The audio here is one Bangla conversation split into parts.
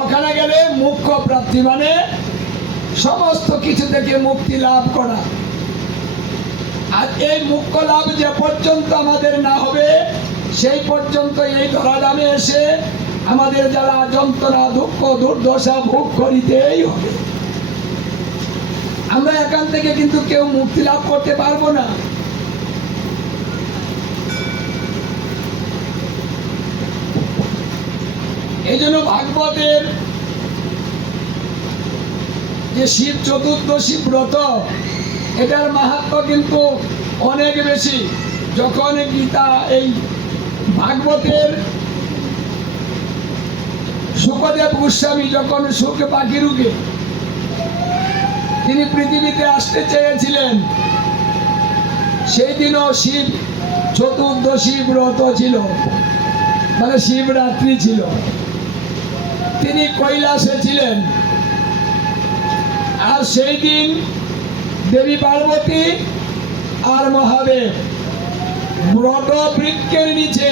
ওখানে গেলে মুখ্য প্রাপ্তি মানে সমস্ত কিছু থেকে মুক্তি লাভ করা। আর এই মুখ্য লাভ যে পর্যন্ত আমাদের না হবে সেই পর্যন্ত এই ধরাধামে এসে আমাদের যারা যন্ত্রণা দুঃখ দুর্দশা ভোগ করিতেই হবে। আমরা এখান থেকে কিন্তু কেউ মুক্তি লাভ করতে পারবো না। এই জন্য ভাগবতের যে শিব চতুর্দশী ব্রত, এটার মাহাত্ম্য কিন্তু অনেক বেশি। যখন গীতা এই ভাগবতের শুকদেব গোস্বামী যখন সুখ পাখিরুকে তিনি পৃথিবীতে আসতে চেয়েছিলেন, সেই দিনও শিব চতুর্দশী ব্রত ছিল, মানে শিবরাত্রি ছিল। তিনি কৈলাসে ছিলেন। আর সেই দিন দেবী পার্বতী আর মহাদেব ব্রত বৃক্ষের নিচে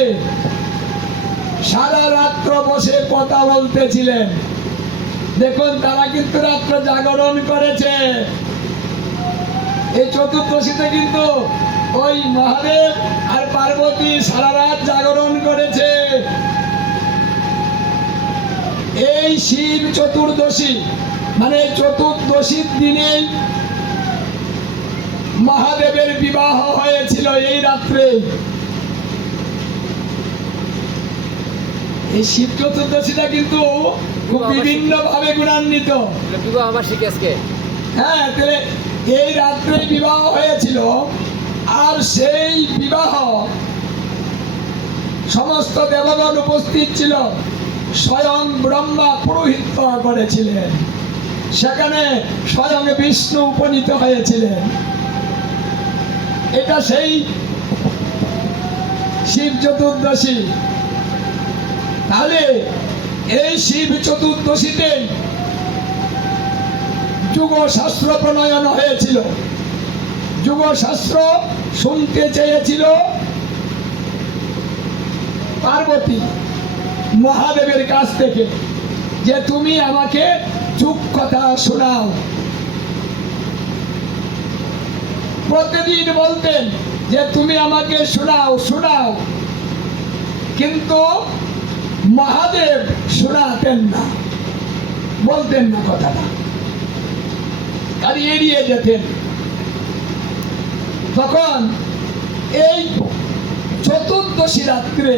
সারা রাত্র বসে কথা বলতেছিলেন। দেখুন, তারা কিন্তু রাত্র জাগরণ করেছে। এই চতুর্দশীতে কিন্তু ওই মহাদেব আর পার্বতী সারা রাত জাগরণ করেছে। এই শিব চতুর্দশী মানে চতুর্দশীর দিনেই মহাদেবের বিবাহ হয়েছিল। এই রাত্রে এই শিব চতুর্দশীটা কিন্তু খুব বিভিন্ন ভাবে গুণান্বিত। হ্যাঁ, এই রাত্রে বিবাহ হয়েছিল। আর সেই বিবাহ সমস্ত দেবগণ উপস্থিত ছিল। স্বয়ং ব্রহ্মা পুরোহিত্য করেছিলেন। সেখানে স্বয়ং বিষ্ণু উপনীত হয়েছিলেন। এটা সেই শিব চতুর্দশী। তাহলে এই শিব চতুর্দশীতে যুগশাস্ত্র প্রণয়ন হয়েছিল। যুগশাস্ত্র শুনতে চেয়েছিল পার্বতী মহাদেবের কাছ থেকে, যে তুমি আমাকে যুগ কথা শোনাও। প্রতিদিন বলতেন যে তুমি আমাকে শোনাও শোনাও, কিন্তু মহাদেব শোনাতেন না, বলতেন না কথাটা, আর এড়িয়ে যেতেন। তখন এই চতুর্দশী রাত্রে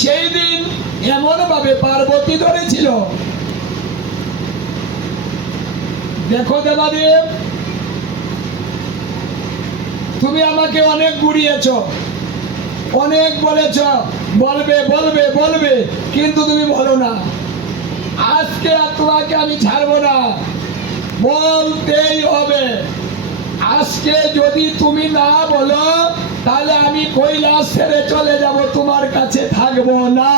সেই দিন এমন ভাবে পার্বতী ধরেছিল, দেখো দেবাদেব, তুমি আমাকে অনেক গুড়িয়েছ, অনেক বলেছ, বলবে বলবে বলবে, কিন্তু তুমি বলো না। আজকে আর তোমাকে আমি ছাড়বো না, বলতেই হবে। আজকে যদি তুমি না বলো তাহলে আমি কৈলাস ছেড়ে চলে যাব, তোমার কাছে থাকবো না।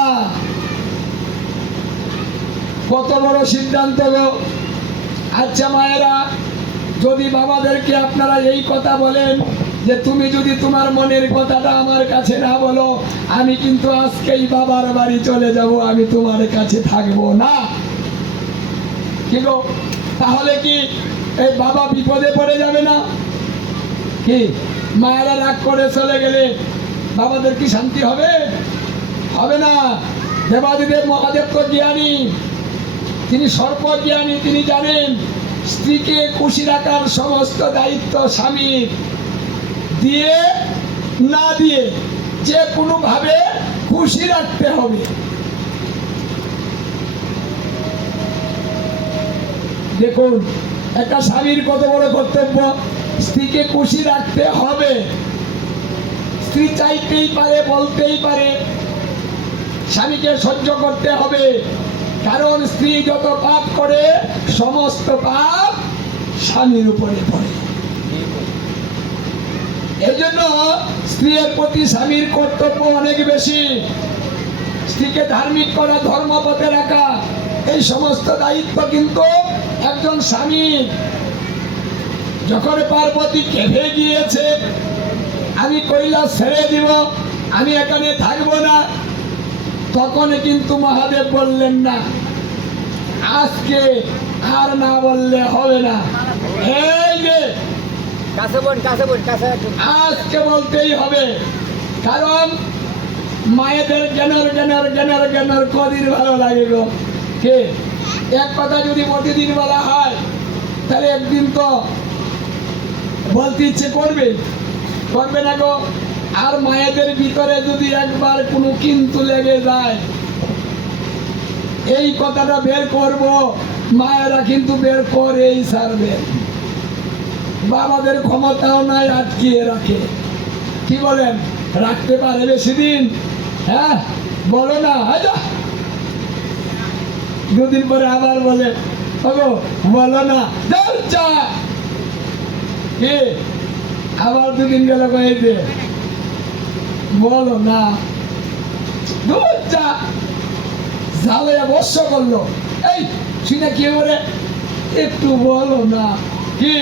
কত বড় সিদ্ধান্ত গো। আচ্ছা মায়েরা, যদি বাবাদেরকে আপনারা এই কথা বলেন যে তুমি যদি তোমার মনের কথাটা আমার কাছে না বলো, আমি কিন্তু আজকেই বাবার বাড়ি চলে যাব, আমি তোমার কাছে থাকবো না। কি গো, তাহলে কি এই বাবা বিপদে পড়ে যাবে না? কি মায়েরা রাগ করে চলে গেলে বাবাদের কি শান্তি হবে? হবে না। দেবাদিদেব মহাদেব তো জ্ঞানী, তিনি সর্বজ্ঞানী। তিনি জানেন স্ত্রীকে খুশি রাখার সমস্ত দায়িত্ব স্বামীর, দিয়ে না দিয়ে যে কোনো ভাবে খুশি রাখতে হবে। দেখুন, একটা স্বামীর কত বড় কর্তব্য, স্ত্রীকে খুশি রাখতে হবে। স্ত্রী চাইতেই পারে, বলতেই পারে, স্বামীকে সহ্য করতে হবে। কারণ স্ত্রী যত পাপ করে সমস্ত পাপ স্বামীর উপরে পড়ে। এই জন্য স্ত্রীর প্রতি স্বামীর কর্তব্য অনেক বেশি। স্ত্রীকে ধার্মিক করা, ধর্মপথে রাখা, এই সমস্ত দায়িত্ব কিন্তু একজন স্বামী। যখন পার্বতী কেঁদে গিয়েছে, আমি কৈলাস ছেড়ে দিব, আমি এখানে থাকবো না, তখন কিন্তু মহাদেব বললেন না, আজকে আর না বললে হবে না, এই যে আজকে বলতেই হবে। কারণ মায়েদের জ্ঞানের কদিন ভালো লাগে গো। কে এক কথা যদি প্রতিদিন বলা হয় তাহলে একদিন তো বলতে ইচ্ছে করবে না গো। আর মায়েদের ভিতরে যদি একবার কোনো কিন্তু লেগে যায়, এই কথাটা বের করব, মায়েরা কিন্তু বের করেই ছাড়বে। বাবাদের ক্ষমতাও নাই আটকিয়ে রাখে। কি বলেন, রাখতে পারে বেশি দিন? হ্যাঁ বলো না। আচ্ছা দুদিন পরে আবার বলে বলো না, কি আবার দুদিন গেল কয়েছে বলো না, ঝালে অবশ্য করলো। এই শুনে কি বলে একটু বলো না, কি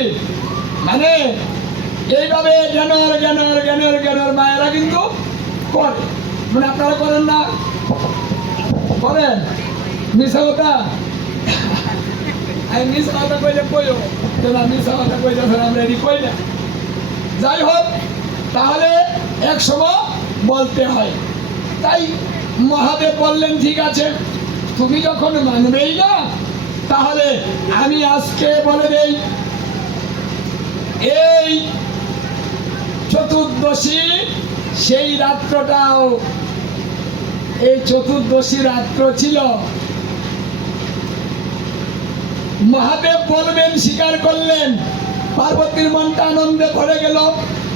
মানে এইভাবে জ্ঞানের মায়েরা কিন্তু করে। মানে আপনারা করেন না? করেন মিশা কথা? আমি মিশা কথা কইলে কইও, তোরা মিশা কথা কইলে আমরা এটি কই না। যাই হোক, তাহলে এক সময় বলতে হয়। তাই মহাদেব বললেন, ঠিক আছে, তুমি যখন মানবেই না, তাহলে আমি আজকে বলে দেই, এই চতুর্দশী সেই রাত্রটাও, এই চতুর্দশী রাত্র ছিল। মহাদেব বলবেন, স্বীকার করলেন। পার্বতীর মনটা আনন্দে ভরে গেল,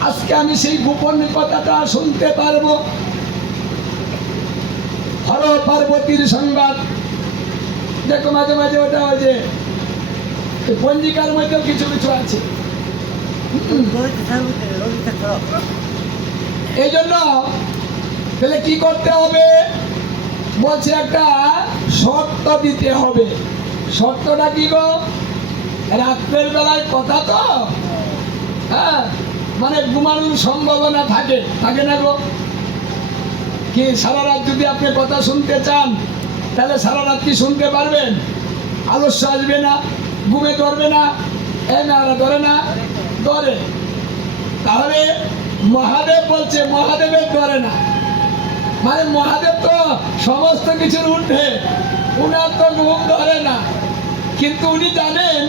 আজকে আমি সেই গোপন কথাটা শুনতে পারবো। হর পার্বতীর সংবাদ দেখো, মাঝে মাঝে ওটা ওই যে পঞ্জিকার মধ্যেও কিছু কিছু আছে। এই জন্য তাহলে কি করতে হবে বলছে, একটা শর্ত দিতে হবে। শর্তটা কি গো? রাত্রের বেলায় কথা তো, হ্যাঁ, মানে ঘুমানোর সম্ভাবনা থাকে না গো। কি সারা রাত যদি আপনি কথা শুনতে চান, তাহলে সারা রাত কি শুনতে পারবেন? আলস্য আসবে না, ঘুমে ধরবে না, ধরে না, ধরে। তাহলে মহাদেব বলছে, মহাদেবের ধরে না, মানে মহাদেব তো সমস্ত কিছুর ঊর্ধ্বে, উনার তো ঘুম ধরে না। কিন্তু উনি জানেন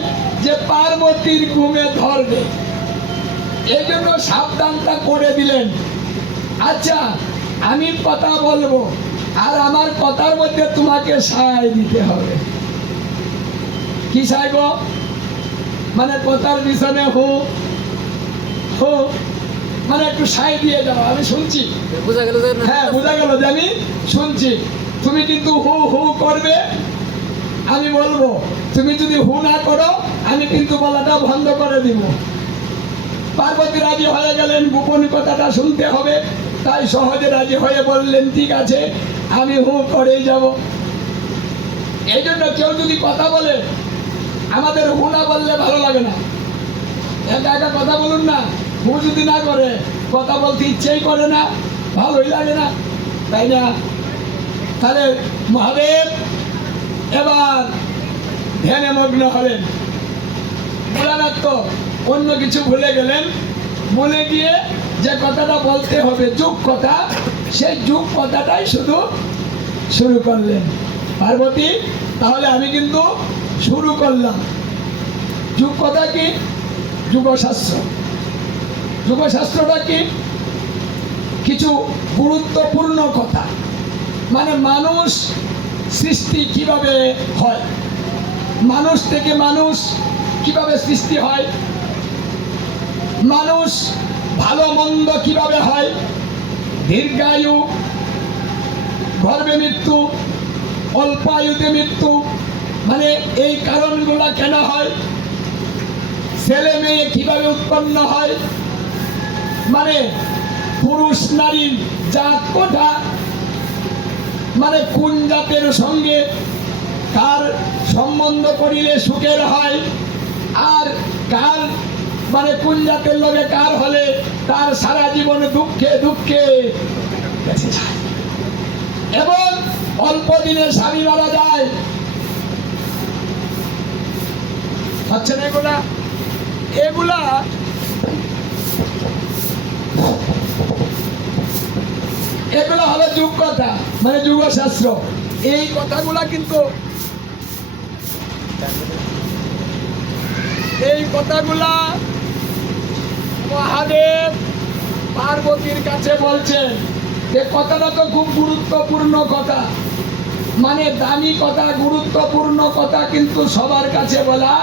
যে পার্বতীর ঘুমে ধরবে, এই জন্য সাবধানটা করে দিলেন। আচ্ছা আমি কথা বলবো, আর আমার কথার মধ্যে তোমাকে সায় দিতে হবে। কি সায় গো? মানে কথার পিছনে হু হু, মানে একটু সায় দিয়ে যাও, আমি শুনছি। হ্যাঁ বোঝা গেল যে আমি শুনছি। তুমি কিন্তু হু হু করবে, আমি বলবো। তুমি যদি হু না করো, আমি কিন্তু বলাটা বন্ধ করে দিব। পার্বতী রাজি হয়ে গেলেন, গোপন কথাটা শুনতে হবে, তাই সহজে রাজি হয়ে বললেন, ঠিক আছে, আমি হু করেই যাব। এই জন্য কেউ যদি কথা বলে, আমাদের হু না বললে ভালো লাগে না। একা একা কথা বলুন না, হু যদি না করে, কথা বলতে ইচ্ছেই করে না, ভালোই লাগে না, তাই না? তাহলে মহাদেব এবার ধ্যানে মগ্ন হলেন। ভোলানাথ তো অন্য কিছু ভুলে গেলেন, ভুলে গিয়ে যে কথাটা বলতে হবে যুগ কথা, সেই যুগ কথাটাই শুরু করলেন। পার্বতী, তাহলে আমি কিন্তু শুরু করলাম। যুগ কথা কি? যুগশাস্ত্র। যুগশাস্ত্রটা কি? কিছু গুরুত্বপূর্ণ কথা, মানে মানুষ সৃষ্টি কিভাবে হয়, মানুষ থেকে মানুষ কিভাবে সৃষ্টি হয়, মানুষ ভালো মন্দ কিভাবে হয়, দীর্ঘায়ু, গর্ভে মৃত্যু, অল্পায়ুতে মৃত্যু, মানে এই কারণগুলো কেন হয়, ছেলে মেয়ে কিভাবে উৎপন্ন হয়, মানে পুরুষ নারীর জাত কোঠা, মানে কোন জাতের সঙ্গে কার সম্বন্ধ করিলে সুখের হয়, আর কার মানে কোন জাতের লোকে কার হলে তার সারা জীবন দুঃখে দুঃখে বেঁচে যায়। এবং অল্প দিনে স্বামী মারা যায়। হচ্ছে না এগুলা? এগুলা এগুলো হলো যুগ কথা, মানে যুগশাস্ত্র। এই কথাগুলা কিন্তু মহাদেব পার্বতীর কাছে বলছেন। এই কথাটা তো খুব গুরুত্বপূর্ণ কথা, মানে দামি কথা, গুরুত্বপূর্ণ কথা, কিন্তু সবার কাছে বলা